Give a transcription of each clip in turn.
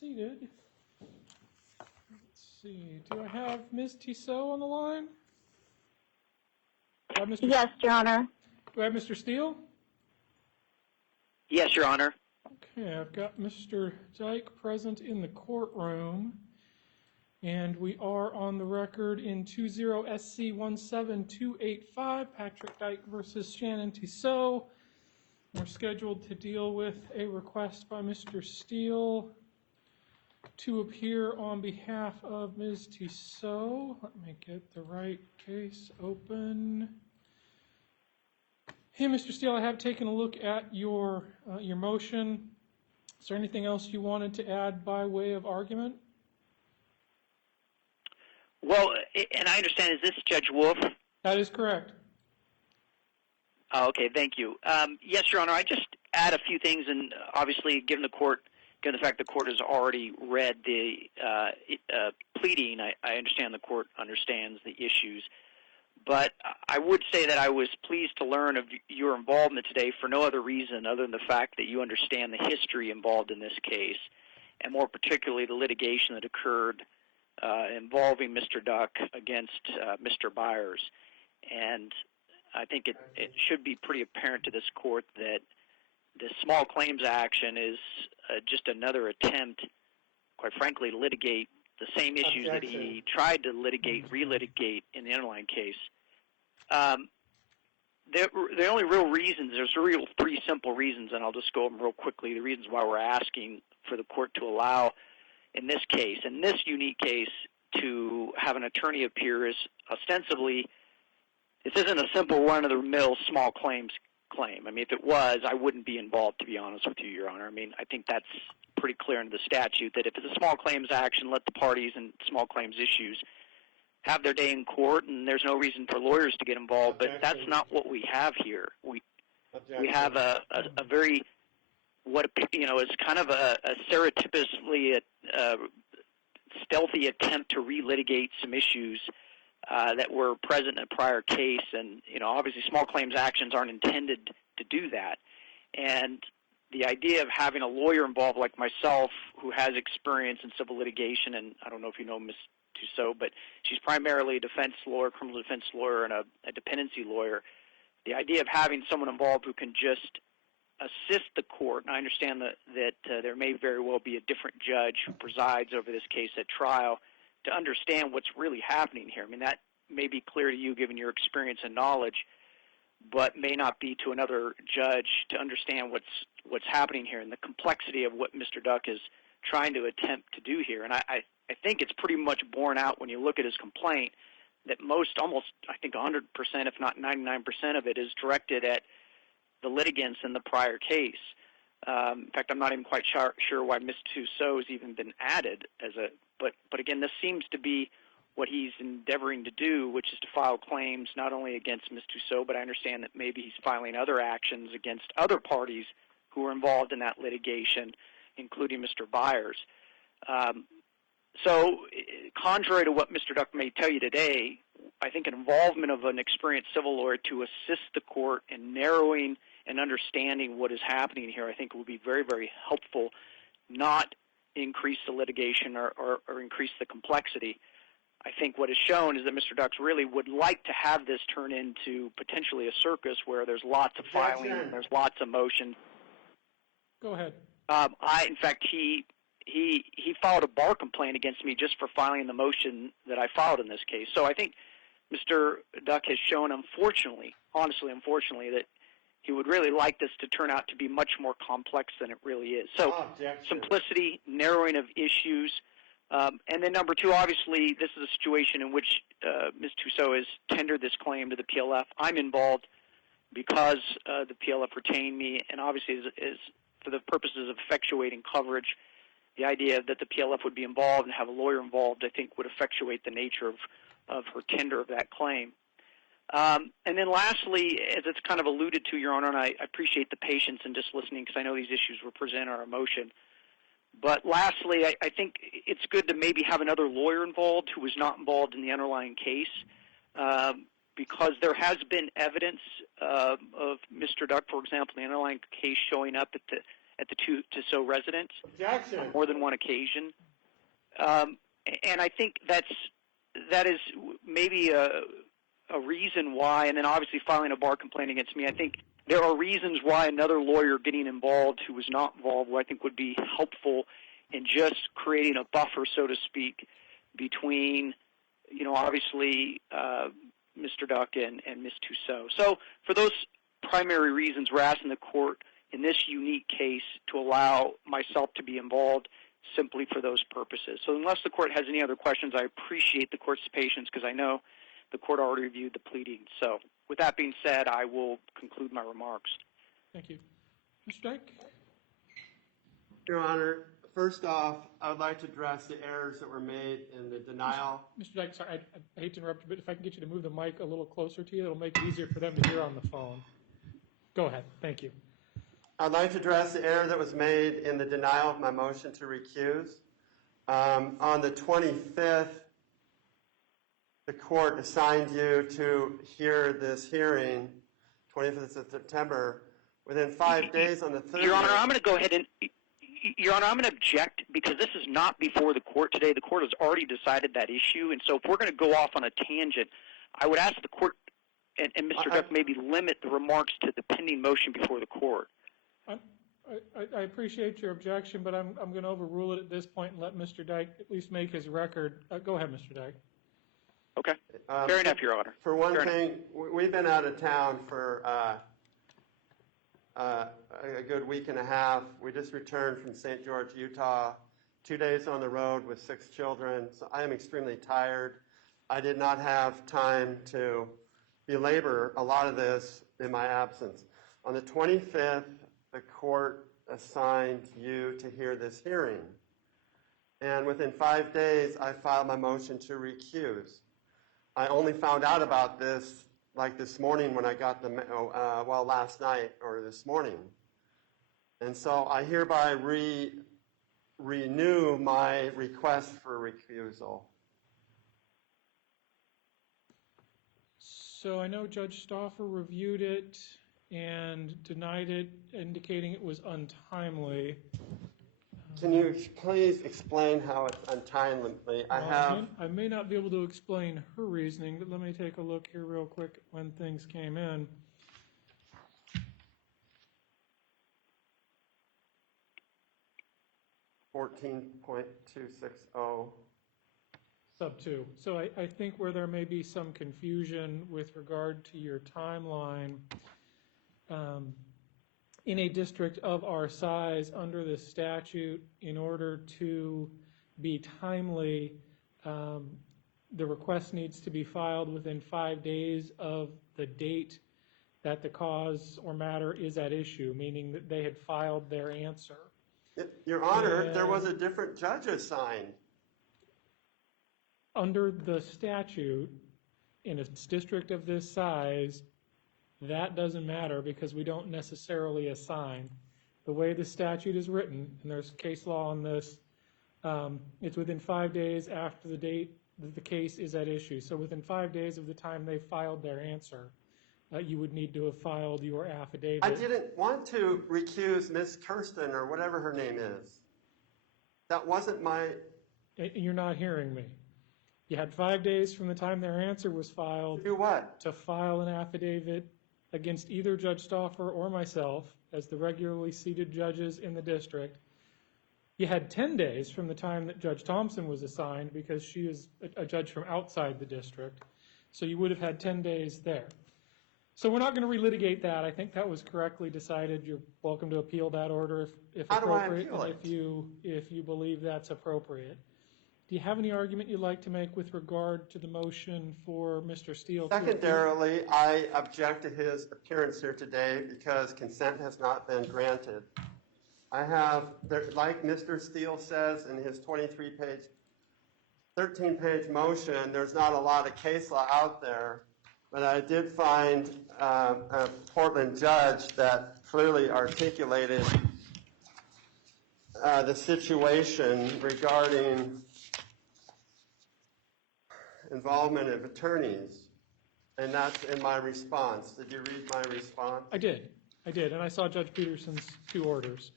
seated. Let's see. Do I have Ms. Tissot on the line? Yes, Your Honor. Do I have Mr. Steele? Yes, Your Honor. Okay, I've got Mr. Dyke present in the courtroom, and we are on the record in 20SC17285, Patrick Dyke versus Shannon Tissot. We're scheduled to deal with a request by Mr. Steele to appear on behalf of Ms. Tissot. Let me get the right case open. Hey, Mr. Steele, I have taken a look at your motion. Is there anything else you wanted to add by way of argument? Well, and I understand, is this Judge Wolf? That is correct. Oh, okay, thank you. Yes, Your Honor, I just add a few things, and obviously, given the fact the court has already read the pleading, I understand the court understands the issues. But I would say that I was pleased to learn of your involvement today for no other reason other than the fact that you understand the history involved in this case, and more particularly the litigation that occurred involving Mr. Duck against Mr. Byers. And I think it should be pretty apparent to this court that the small claims action is just another attempt, quite frankly, to litigate the same issues that he tried to relitigate in the underlying case. The only real reasons, there's three simple reasons, and I'll just go over them real quickly, the reasons why we're asking for the court to allow, in this unique case, to have an attorney appear is ostensibly, this isn't a simple run-of-the-mill small claims claim. I mean, if it was, I wouldn't be involved, to be honest with you, Your Honor. I mean, I think that's pretty clear in the statute that if it's a small claims action, let the parties in small claims issues have their day in court, and there's no reason for lawyers to get involved. But that's not what we have here. We have a very, is kind of a stereotypically stealthy attempt to relitigate some issues that were present in a prior case, and obviously small claims actions aren't intended to do that. And the idea of having a lawyer involved like myself who has experience in civil litigation, and I don't know if you know Ms. Tissot, but she's primarily a defense lawyer, criminal defense lawyer, and a dependency lawyer. The idea of having someone involved who can just assist the court, and I understand that there may very well be a different judge who presides over this case at trial, to understand what's really happening here. I mean, that may be clear to you given your experience and knowledge, but may not be to another judge to understand what's happening here and the complexity of what Mr. Duck is trying to attempt to do here. And I think it's pretty much borne out when you look at his complaint that almost, I think 100%, if not 99% of it, is directed at the litigants in the prior case. In fact, I'm not even quite sure why Ms. Tissot has even been added but again, this seems to be what he's endeavoring to do, which is to file claims not only against Ms. Tissot, but I understand that maybe he's filing other actions against other parties who are involved in that litigation, including Mr. Byers. So, contrary to what Mr. Duck may tell you today, I think an involvement of an experienced civil lawyer to assist the court in narrowing and understanding what is happening here, I think would be very, very helpful, not increase the litigation or increase the complexity. I think what is shown is that Mr. Ducks really would like to have this turn into potentially a circus where there's lots of filing and there's lots of motion. Go ahead. In fact, he filed a bar complaint against me just for filing the motion that I filed in this case. So I think Mr. Duck has shown, unfortunately, that he would really like this to turn out to be much more complex than it really is. So simplicity, narrowing of issues, and then number two, obviously, this is a situation in which Ms. Tissot has tendered this claim to the PLF. I'm involved because the PLF retained me, and obviously is for the purposes of effectuating coverage. The idea that the PLF would be involved and have a lawyer involved, I think, would effectuate the nature of her tender of that claim. And then lastly, as it's kind of alluded to, Your Honor, and I appreciate the patience in just listening because I know these issues were presented our emotion. But lastly, I think it's good to maybe have another lawyer involved who was not involved in the underlying case because there has been evidence of Mr. Duck, for example, in the underlying case showing up at the Tissot residence Objection. on more than one occasion. And I think that is maybe a reason why, and then obviously filing a bar complaint against me. I think there are reasons why another lawyer getting involved who was not involved, who I think would be helpful in just creating a buffer, so to speak, between, obviously Mr. Duck and Ms. Tissot. So for those primary reasons, we're asking the court in this unique case to allow myself to be involved simply for those purposes. So unless the court has any other questions, I appreciate the court's patience because I know the court already reviewed the pleading. So with that being said, I will conclude my remarks. Thank you. Mr. Dyke? Your Honor, first off, I would like to address the errors that were made in the denial. Mr. Dyke, sorry, I hate to interrupt you, but if I can get you to move the mic a little closer to you, it'll make it easier for them to hear on the phone. Go ahead. Thank you. I'd like to address the error that was made in the denial of my motion to recuse. On the 25th, the court assigned you to hear this hearing, 25th of September, within 5 days on the 30th. Your Honor, I'm going to go ahead and, Your Honor, I'm going to object because this is not before the court today. The court has already decided that issue, and so if we're going to go off on a tangent, I would ask the court and Mr. Duck maybe limit the remarks to the pending motion before the court. I appreciate your objection, but I'm going to overrule it at this point and let Mr. Dyke at least make his record. Go ahead, Mr. Dyke. Okay. Fair enough, Your Honor. For one thing, we've been out of town for a good week and a half. We just returned from St. George, Utah, 2 days on the road with 6 children. So I am extremely tired. I did not have time to belabor a lot of this in my absence. On the 25th, the court assigned you to hear this hearing. And within 5 days, I filed my motion to recuse. I only found out about this like this morning when I got the, last night or this morning. And so I hereby renew my request for recusal. So I know Judge Stauffer reviewed it and denied it, indicating it was untimely. Can you please explain how it's untimely? I may not be able to explain her reasoning, but let me take a look here real quick when things came in. (14.260) Sub 2. So I think where there may be some confusion with regard to your timeline, in a district of our size under this statute, in order to be timely, the request needs to be filed within 5 days of the date that the cause or matter is at issue, meaning that they had filed their answer. Your Honor, there was a different judge assigned. Under the statute, in a district of this size, that doesn't matter because we don't necessarily assign. The way the statute is written, and there's case law on this, it's within 5 days after the date that the case is at issue. So within 5 days of the time they filed their answer, you would need to have filed your affidavit. I didn't want to recuse Miss Kirsten or whatever her name is. That wasn't my... You're not hearing me. You had 5 days from the time their answer was filed. To do what? To file an affidavit against either Judge Stauffer or myself as the regularly seated judges in the district. You had 10 days from the time that Judge Thompson was assigned because she is a judge from outside the district. So you would have had 10 days there. So we're not going to relitigate that. I think that was correctly decided. You're welcome to appeal that order if appropriate, and if you believe that's appropriate. Do you have any argument you'd like to make with regard to the motion for Mr. Steele? Secondarily, I object to his appearance here today because consent has not been granted. I have, like Mr. Steele says in his 13-page motion, there's not a lot of case law out there, but I did find a Portland judge that clearly articulated the situation regarding involvement of attorneys, and that's in my response. Did you read my response? I did, and I saw Judge Peterson's 2 orders.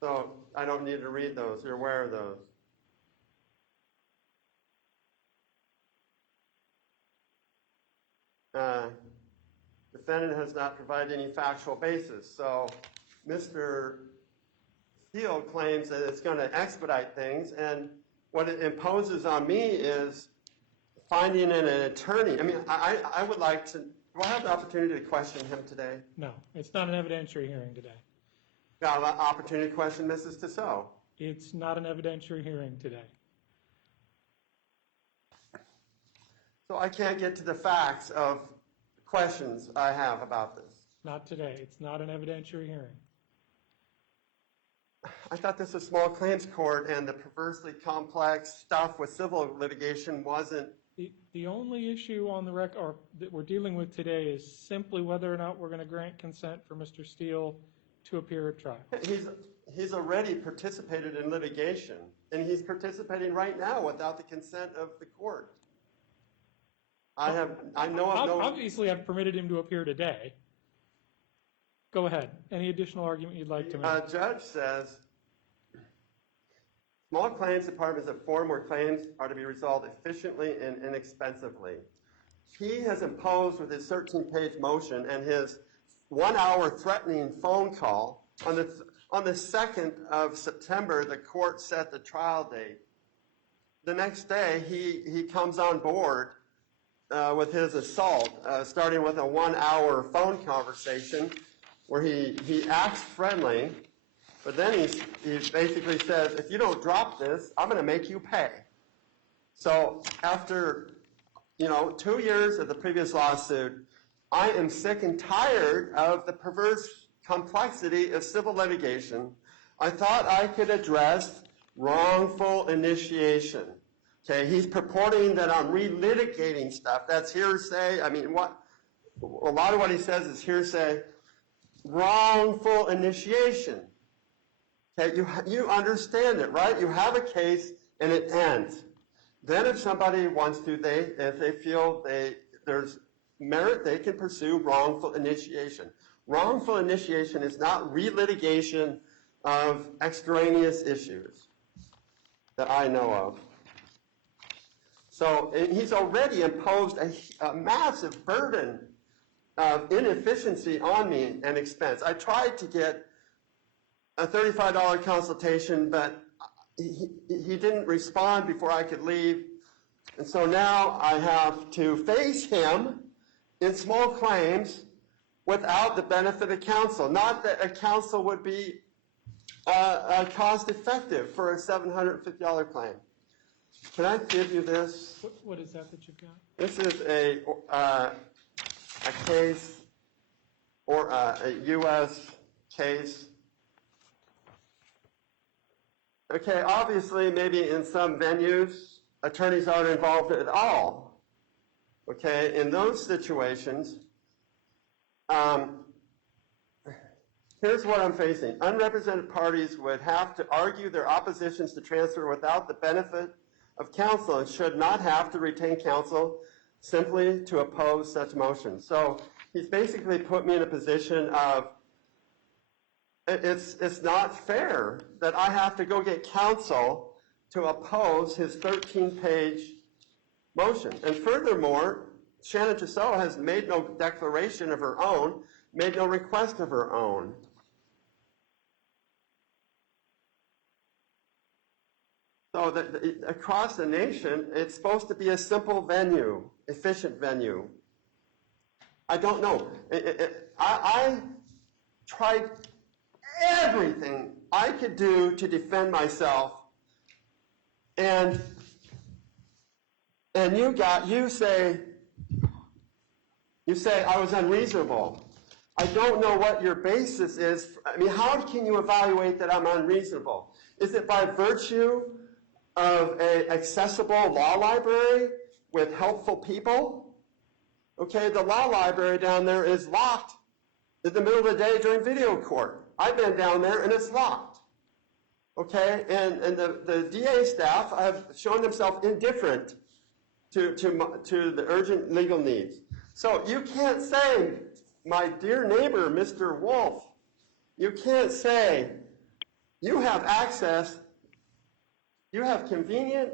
So I don't need to read those. You're aware of those. Defendant has not provided any factual basis. So Mr. Steele claims that it's going to expedite things, and what it imposes on me is finding an attorney. I mean, I would like to, do I have the opportunity to question him today? No, it's not an evidentiary hearing today. Got an opportunity to question Mrs. Tissot? It's not an evidentiary hearing today. So I can't get to the facts of questions I have about this. Not today. It's not an evidentiary hearing. I thought this was a small claims court, and the perversely complex stuff with civil litigation wasn't. The only issue on the record that we're dealing with today is simply whether or not we're going to grant consent for Mr. Steele to appear at trial. He's already participated in litigation, and he's participating right now without the consent of the court. Obviously, I've permitted him to appear today. Go ahead. Any additional argument you'd like to make? Judge says, small claims department is a forum where claims are to be resolved efficiently and inexpensively. He has imposed with his 13-page motion and his 1-hour threatening phone call. On the 2nd of September, the court set the trial date. The next day, he comes on board with his assault, starting with a 1-hour phone conversation where he acts friendly, but then he basically says, if you don't drop this, I'm going to make you pay. So after 2 years of the previous lawsuit, I am sick and tired of the perverse complexity of civil litigation. I thought I could address wrongful initiation. Okay, he's purporting that I'm relitigating stuff. That's hearsay. I mean, a lot of what he says is hearsay. Wrongful initiation. Okay, you understand it, right? You have a case and it ends. Then if somebody wants to, if they feel there's merit, they can pursue wrongful initiation. Wrongful initiation is not relitigation of extraneous issues that I know of. So he's already imposed a massive burden of inefficiency on me and expense. I tried to get a $35 consultation, but he didn't respond before I could leave. And so now I have to face him in small claims without the benefit of counsel. Not that a counsel would be cost effective for a $750 claim. Can I give you this? What is that you've got? This is a case, or a U.S. case. Okay, obviously, maybe in some venues, attorneys aren't involved at all. Okay, in those situations, here's what I'm facing. Unrepresented parties would have to argue their oppositions to transfer without the benefit of counsel and should not have to retain counsel simply to oppose such motions. So he's basically put me in a position of it's not fair that I have to go get counsel to oppose his 13-page motion. And furthermore, Shannon Tissot has made no declaration of her own, made no request of her own. So across the nation, it's supposed to be a simple venue, efficient venue. I don't know. I tried everything I could do to defend myself, and you say I was unreasonable. I don't know what your basis is. I mean, how can you evaluate that I'm unreasonable? Is it by virtue of an accessible law library with helpful people? Okay, the law library down there is locked in the middle of the day during video court. I've been down there and it's locked. Okay, and the DA staff have shown themselves indifferent to the urgent legal needs. So you can't say, my dear neighbor, Mr. Wolf, you can't say, You have access, you have convenient,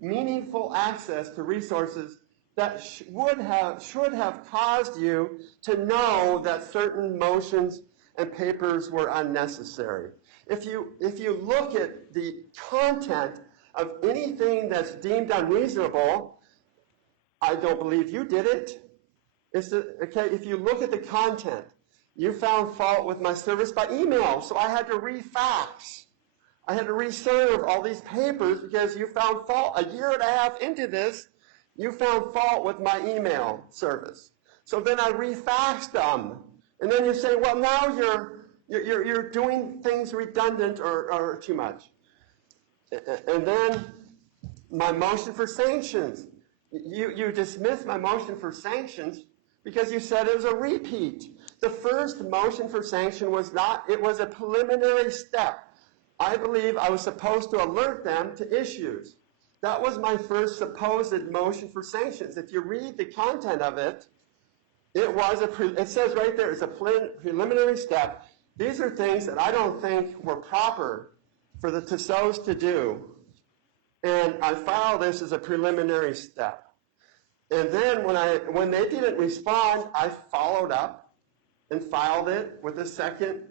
meaningful access to resources that should have caused you to know that certain motions and papers were unnecessary. If you look at the content of anything that's deemed unreasonable, I don't believe you did it. Okay, if you look at the content, you found fault with my service by email, so I had to refax. I had to reserve all these papers because you found fault. A year and a half into this, you found fault with my email service. So then I refaxed them. And then you say, well, now you're doing things redundant or too much. And then my motion for sanctions. You dismissed my motion for sanctions because you said it was a repeat. The first motion for sanction was not, it was a preliminary step. I believe I was supposed to alert them to issues. That was my first supposed motion for sanctions. If you read the content of it, it says right there, it's a preliminary step. These are things that I don't think were proper for the Tissots to do. And I filed this as a preliminary step. And then when they didn't respond, I followed up and filed it with a second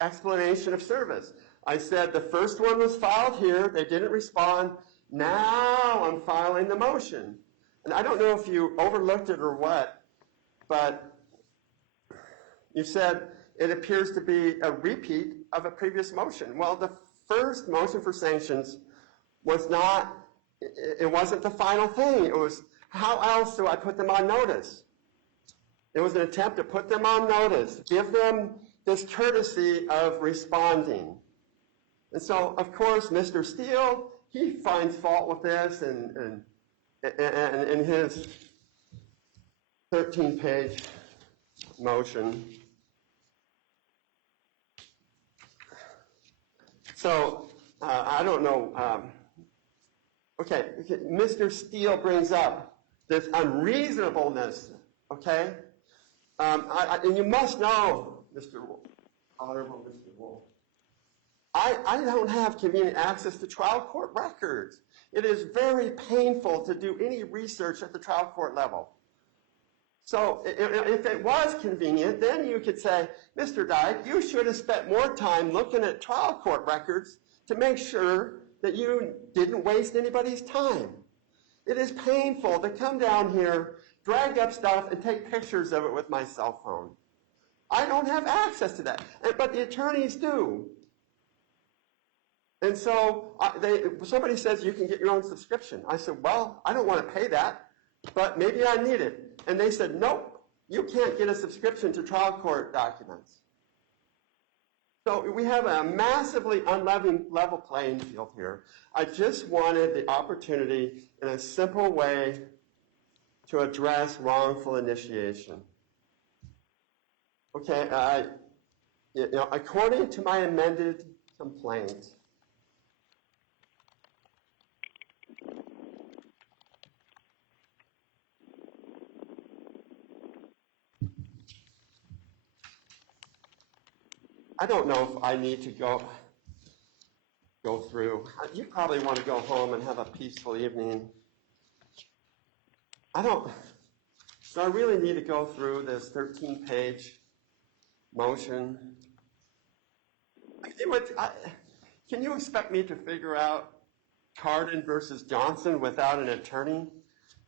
explanation of service. I said the first one was filed here, they didn't respond, now I'm filing the motion. And I don't know if you overlooked it or what, but you said it appears to be a repeat of a previous motion. Well, the first motion for sanctions was not, it wasn't the final thing. It was, how else do I put them on notice? It was an attempt to put them on notice, give them this courtesy of responding. And so, of course, Mr. Steele, he finds fault with this and in his 13-page motion. So, I don't know. Okay, Mr. Steele brings up this unreasonableness, okay? And you must know, Honorable Mr. Wolf, I don't have convenient access to trial court records. It is very painful to do any research at the trial court level. So if it was convenient, then you could say, Mr. Dyke, you should have spent more time looking at trial court records to make sure that you didn't waste anybody's time. It is painful to come down here, drag up stuff, and take pictures of it with my cell phone. I don't have access to that, but the attorneys do. And so somebody says you can get your own subscription. I said, well, I don't want to pay that, but maybe I need it. And they said, nope, you can't get a subscription to trial court documents. So we have a massively level playing field here. I just wanted the opportunity in a simple way to address wrongful initiation. Okay, according to my amended complaint, I don't know if I need to go through. You probably want to go home and have a peaceful evening. Do I really need to go through this 13-page motion? Can you expect me to figure out Cardin versus Johnson without an attorney?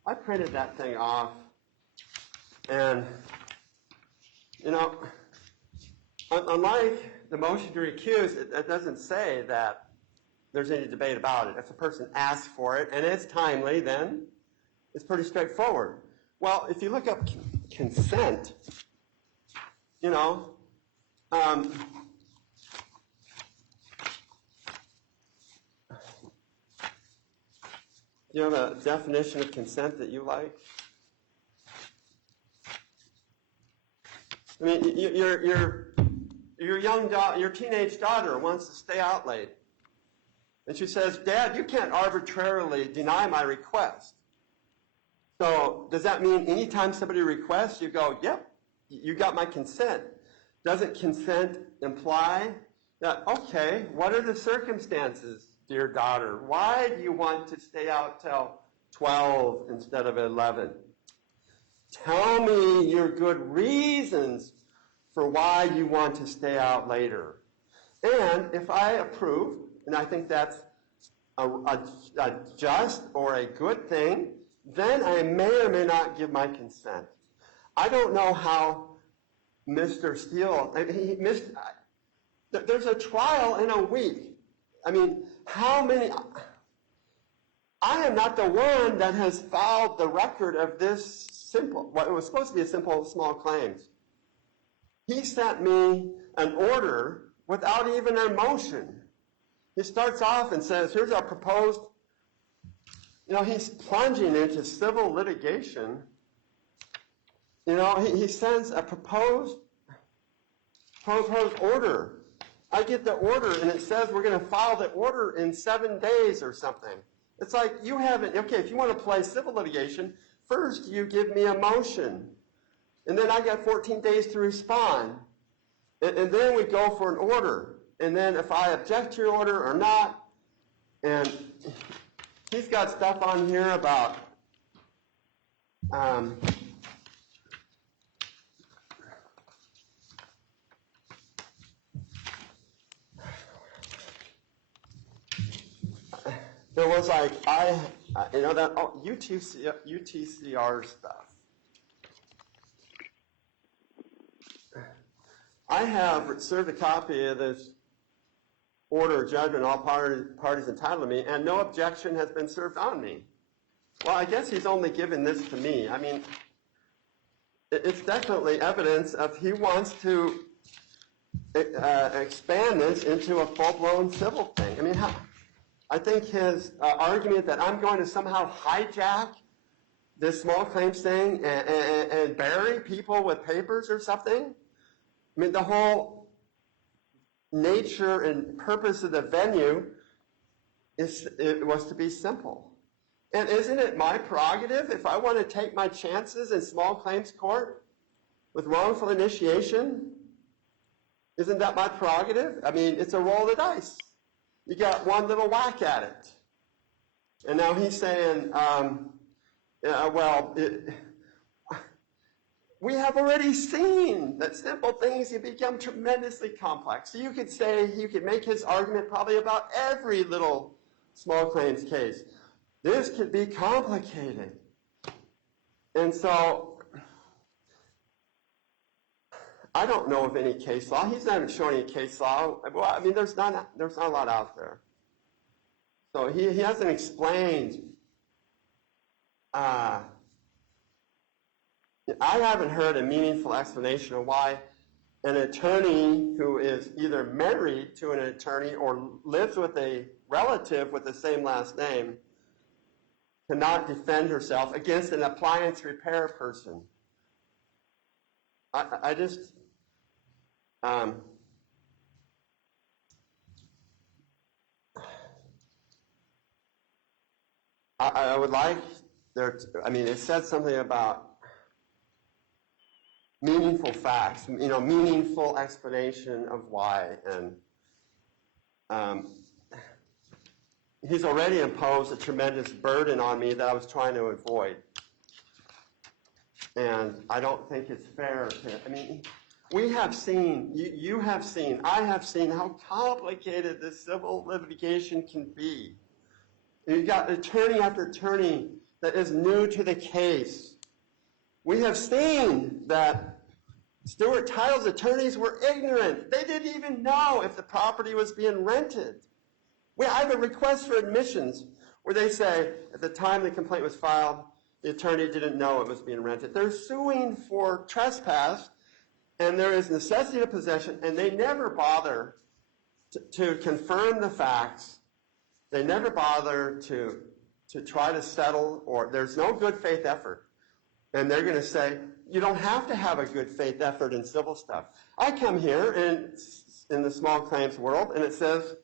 I printed that thing off, and, unlike the motion to recuse, it doesn't say that there's any debate about it. If a person asks for it, and it's timely, then it's pretty straightforward. Well, if you look up consent, you know the definition of consent that you like? I mean, your teenage daughter wants to stay out late. And she says, Dad, you can't arbitrarily deny my request. So does that mean anytime somebody requests, you go, yep, you got my consent? Doesn't consent imply Okay, what are the circumstances, dear daughter? Why do you want to stay out till 12 instead of 11? Tell me your good reasons for why you want to stay out later. And if I approve, and I think that's a just or a good thing, then I may or may not give my consent. I don't know how Mr. Steele, there's a trial in a week. I mean, how many? I am not the one that has filed the record of this simple, what it was supposed to be a simple small claims. He sent me an order without even a motion. He starts off and says, here's our proposed, he's plunging into civil litigation. He sends a proposed order. I get the order and it says we're going to file the order in 7 days or something. It's like you haven't, okay, if you want to play civil litigation, first you give me a motion. And then I got 14 days to respond. And then we go for an order. And then if I object to your order or not, and he's got stuff on here about there was like, UTCR stuff. I have served a copy of this order of judgment, all parties entitled to me, and no objection has been served on me. Well, I guess he's only given this to me. I mean, it's definitely evidence of he wants to expand this into a full-blown civil thing. I mean, I think his argument that I'm going to somehow hijack this small claims thing and bury people with papers or something. I mean, the whole nature and purpose of the venue was to be simple. And isn't it my prerogative if I want to take my chances in small claims court with wrongful initiation? Isn't that my prerogative? I mean, it's a roll of the dice. You got one little whack at it. And now he's saying, we have already seen that simple things can become tremendously complex. So you could make his argument probably about every little small claims case. This could be complicated. And so, I don't know of any case law. He's not even showing any case law. Well, I mean, there's not a lot out there. So he hasn't explained. I haven't heard a meaningful explanation of why an attorney who is either married to an attorney or lives with a relative with the same last name cannot defend herself against an appliance repair person. I would like it said something about meaningful facts, meaningful explanation of why, and he's already imposed a tremendous burden on me that I was trying to avoid, and I don't think it's fair to, we have seen, you have seen, I have seen how complicated this civil litigation can be. You've got attorney after attorney that is new to the case. We have seen that Stuart Title's attorneys were ignorant. They didn't even know if the property was being rented. I have a request for admissions where they say at the time the complaint was filed, the attorney didn't know it was being rented. They're suing for trespass, and there is necessity of possession, and they never bother to confirm the facts. They never bother to try to settle, or there's no good faith effort. And they're going to say, you don't have to have a good faith effort in civil stuff. I come here in the small claims world, and it says,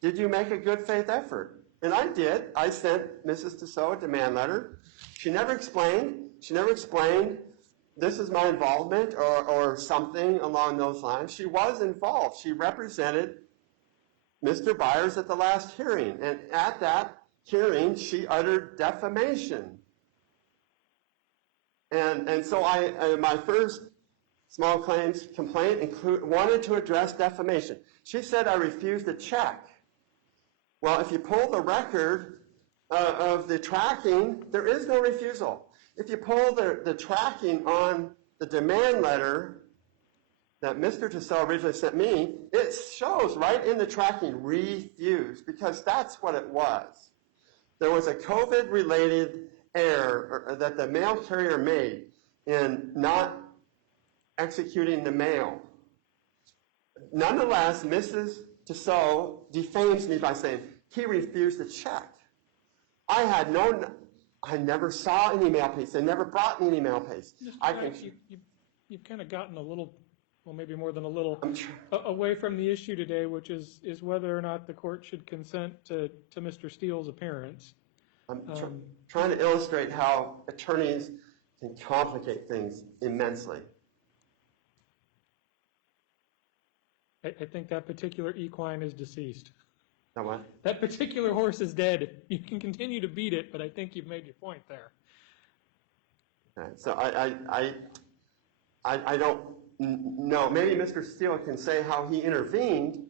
did you make a good faith effort? And I did. I sent Mrs. Tissot a demand letter. She never explained. This is my involvement or something along those lines. She was involved. She represented Mr. Byers at the last hearing. And at that hearing, she uttered defamation. And so my first small claims complaint wanted to address defamation. She said I refused a check. Well, if you pull the record of the tracking, there is no refusal. If you pull the tracking on the demand letter that Mr. Tissot originally sent me, it shows right in the tracking, refused, because that's what it was. There was a COVID-related error that the mail carrier made in not executing the mail. Nonetheless, Mrs. Tissot defames me by saying he refused a check. I never saw any mail paste. They never brought me any mail paste. You've kind of gotten a little, well, maybe more than a little, away from the issue today, which is whether or not the court should consent to Mr. Steele's appearance. I'm trying to illustrate how attorneys can complicate things immensely. I think that particular equine is deceased. That what? That particular horse is dead. You can continue to beat it, but I think you've made your point there. Okay, so I don't know. Maybe Mr. Steele can say how he intervened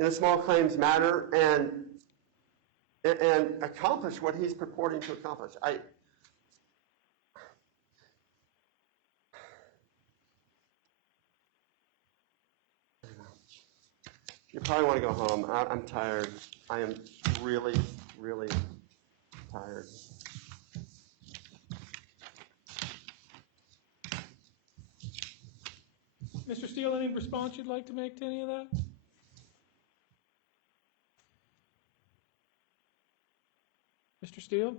in a small claims matter and accomplish what he's purporting to accomplish. You probably want to go home. I'm tired. I am really, really tired. Mr. Steele, any response you'd like to make to any of that? Mr. Steele?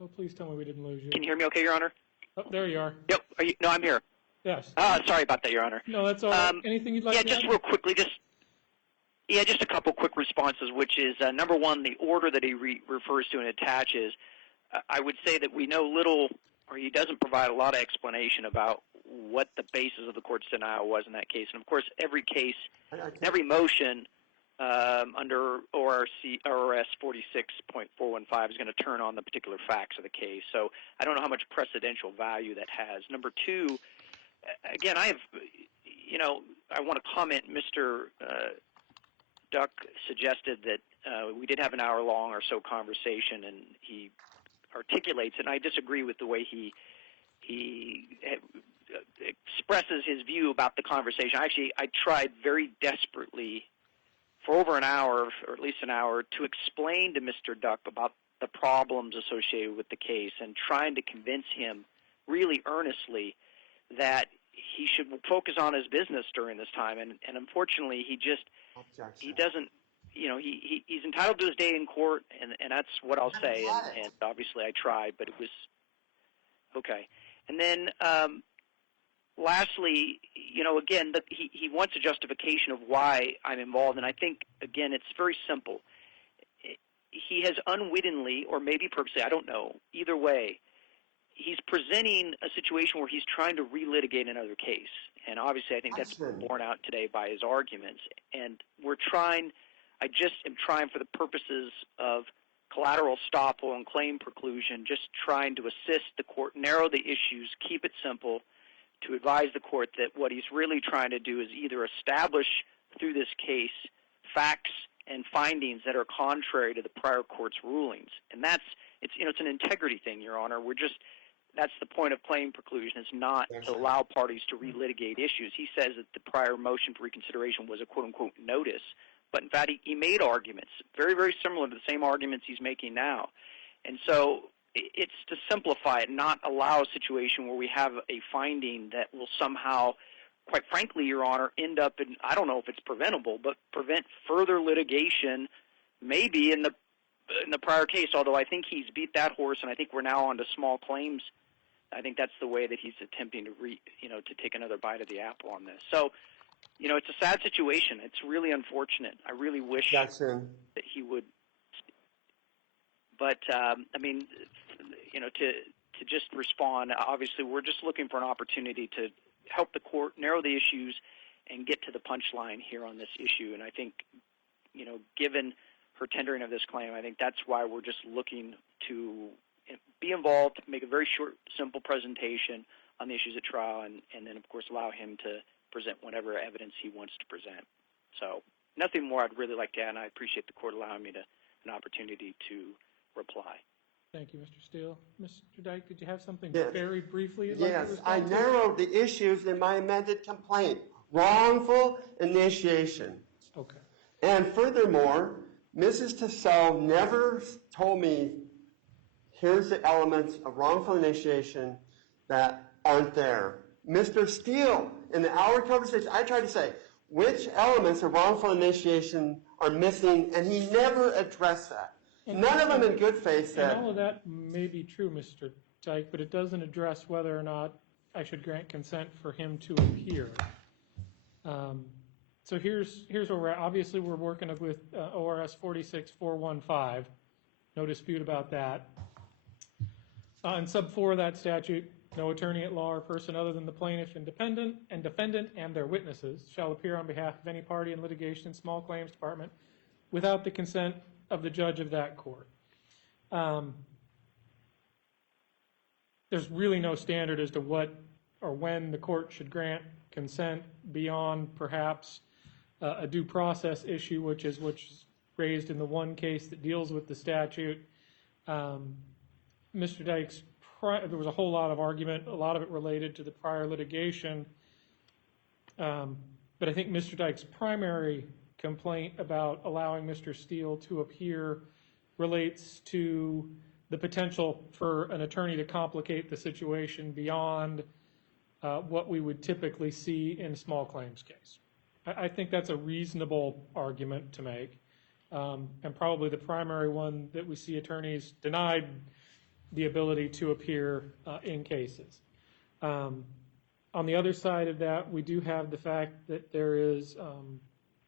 Oh, please tell me we didn't lose you. Can you hear me okay, Your Honor? Oh, there you are. Yep. No, I'm here. Yes. Sorry about that, Your Honor. No, that's all right. Anything you'd like to add? Yeah, just real quickly, just a couple quick responses, which is, number one, the order that he refers to and attaches, I would say that we know little, or he doesn't provide a lot of explanation about what the basis of the court's denial was in that case. And, of course, every case, every motion under ORS 46.415 is going to turn on the particular facts of the case. So I don't know how much precedential value that has. Number two, again, I want to comment. Mr. Duck suggested that we did have an hour-long or so conversation, and he articulates, and I disagree with the way he expresses his view about the conversation. Actually, I tried very desperately for over an hour, or at least an hour, to explain to Mr. Duck about the problems associated with the case and trying to convince him really earnestly that he should focus on his business during this time. And unfortunately, he doesn't, he's entitled to his day in court, and that's what I'll say. And obviously I tried, but it was okay. And then lastly, again, he wants a justification of why I'm involved, and I think, again, it's very simple. He has unwittingly, or maybe purposely, I don't know, either way, he's presenting a situation where he's trying to relitigate another case. And obviously I think that's borne out today by his arguments. And I just am trying for the purposes of collateral estoppel and claim preclusion, just trying to assist the court, narrow the issues, keep it simple, to advise the court that what he's really trying to do is either establish through this case facts and findings that are contrary to the prior court's rulings. And it's an integrity thing, Your Honor. That's the point of claim preclusion. It's not to allow parties to relitigate issues. He says that the prior motion for reconsideration was a quote-unquote notice, but in fact he made arguments very, very similar to the same arguments he's making now. And so it's to simplify it, not allow a situation where we have a finding that will somehow, quite frankly, Your Honor, end up in, I don't know if it's preventable, but prevent further litigation maybe in the prior case, although I think he's beat that horse, and I think we're now on to small claims. I think that's the way that he's attempting to take another bite of the apple on this. So, it's a sad situation. It's really unfortunate. I really wish that he would. But to just respond, obviously, we're just looking for an opportunity to help the court narrow the issues and get to the punchline here on this issue. And I think, you know, given her tendering of this claim, I think that's why we're just looking to be involved, make a very short, simple presentation on the issues at trial, and then, of course, allow him to present whatever evidence he wants to present. So nothing more I'd really like to add, and I appreciate the court allowing me an opportunity to reply. Thank you, Mr. Steele. Mr. Dyke, did you have something Yes. very briefly you'd like to Yes, respond I to? narrowed the issues in my amended complaint. Wrongful initiation. Okay. And furthermore, Mrs. Tissot never told me, here's the elements of wrongful initiation that aren't there. Mr. Steele, in our conversation, I tried to say, which elements of wrongful initiation are missing, and he never addressed that. None of them in good faith said. And all of that may be true, Mr. Dyke, but it doesn't address whether or not I should grant consent for him to appear. So here's where we're at. Obviously, we're working with ORS 46415. No dispute about that. In sub 4 of that statute, no attorney at law or person other than the plaintiff and defendant and their witnesses shall appear on behalf of any party in litigation, small claims department, without the consent of the judge of that court. There's really no standard as to what or when the court should grant consent beyond perhaps a due process issue, which is raised in the one case that deals with the statute. Mr. Dyke's, there was a whole lot of argument, a lot of it related to the prior litigation, but I think Mr. Dyke's primary complaint about allowing Mr. Steele to appear relates to the potential for an attorney to complicate the situation beyond what we would typically see in a small claims case. I think that's a reasonable argument to make, and probably the primary one that we see attorneys denied the ability to appear in cases. On the other side of that, we do have the fact that there is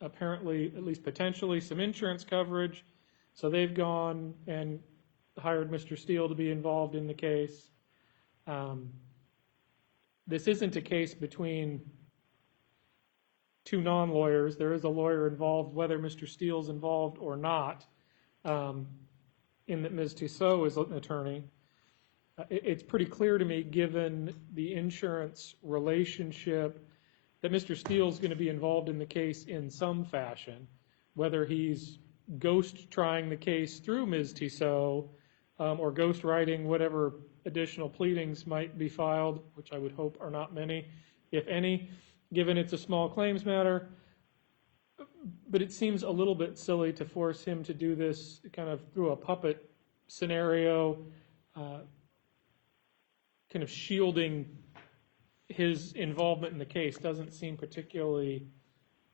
apparently, at least potentially, some insurance coverage. So they've gone and hired Mr. Steele to be involved in the case. This isn't a case between two non-lawyers. There is a lawyer involved, whether Mr. Steele's involved or not, in that Ms. Tissot is an attorney. It's pretty clear to me, given the insurance relationship, that Mr. Steele's going to be involved in the case in some fashion, whether he's ghost trying the case through Ms. Tissot or ghost writing whatever additional pleadings might be filed, which I would hope are not many, if any, given it's a small claims matter. But it seems a little bit silly to force him to do this kind of through a puppet scenario, kind of shielding his involvement in the case doesn't seem particularly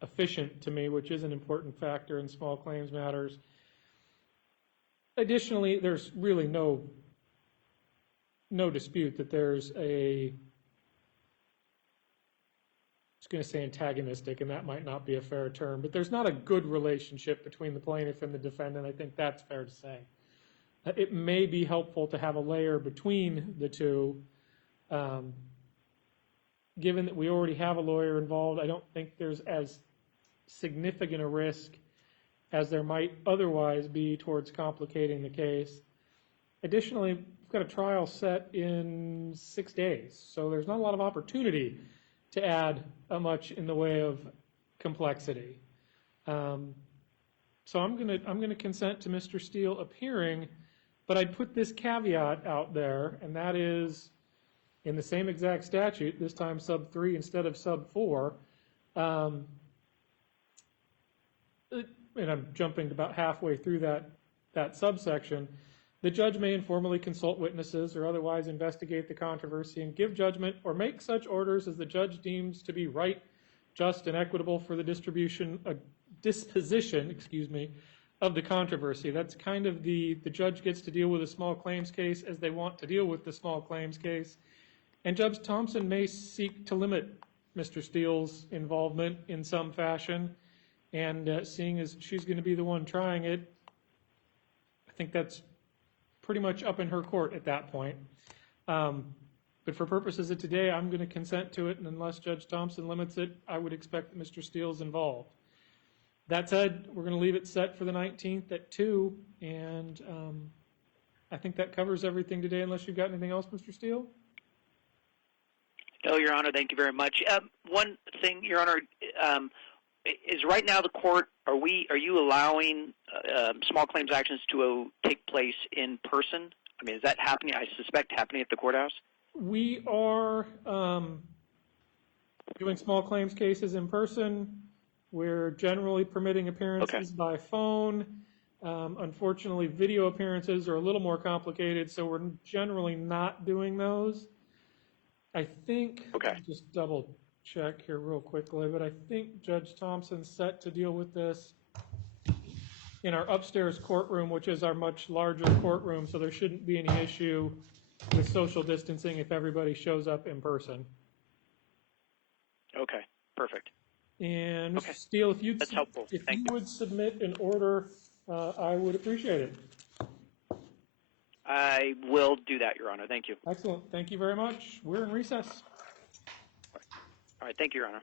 efficient to me, which is an important factor in small claims matters. Additionally, there's really no dispute that there's I was going to say antagonistic, and that might not be a fair term, but there's not a good relationship between the plaintiff and the defendant. I think that's fair to say. It may be helpful to have a layer between the two. Given that we already have a lawyer involved, I don't think there's as significant a risk as there might otherwise be towards complicating the case. Additionally, we've got a trial set in 6 days, so there's not a lot of opportunity to add much in the way of complexity. So I'm going to consent to Mr. Steele appearing, but I'd put this caveat out there, and that is, in the same exact statute, this time sub 3 instead of sub 4, and I'm jumping about halfway through that subsection, the judge may informally consult witnesses or otherwise investigate the controversy and give judgment or make such orders as the judge deems to be right, just, and equitable for the disposition of the controversy. That's kind of the judge gets to deal with a small claims case as they want to deal with the small claims case. And Judge Thompson may seek to limit Mr. Steele's involvement in some fashion, and seeing as she's going to be the one trying it, I think that's pretty much up in her court at that point. But for purposes of today, I'm going to consent to it, and unless Judge Thompson limits it, I would expect that Mr. Steele's involved. That said, we're going to leave it set for the 19th at 2, and I think that covers everything today, unless you've got anything else, Mr. Steele? No, Your Honor, thank you very much. One thing, Your Honor, is right now the court, are you allowing small claims actions to take place in person? I mean, is that happening? I suspect happening at the courthouse? We are doing small claims cases in person. We're generally permitting appearances by phone. Unfortunately, video appearances are a little more complicated, so we're generally not doing those. I think, just double check here real quickly, but I think Judge Thompson's set to deal with this in our upstairs courtroom, which is our much larger courtroom, so there shouldn't be any issue with social distancing if everybody shows up in person. Okay, perfect. And Mr. Steele, if you'd, That's helpful. if Thank you you would submit an order, I would appreciate it. I will do that, Your Honor. Thank you. Excellent. Thank you very much. We're in recess. All right, thank you, Your Honor.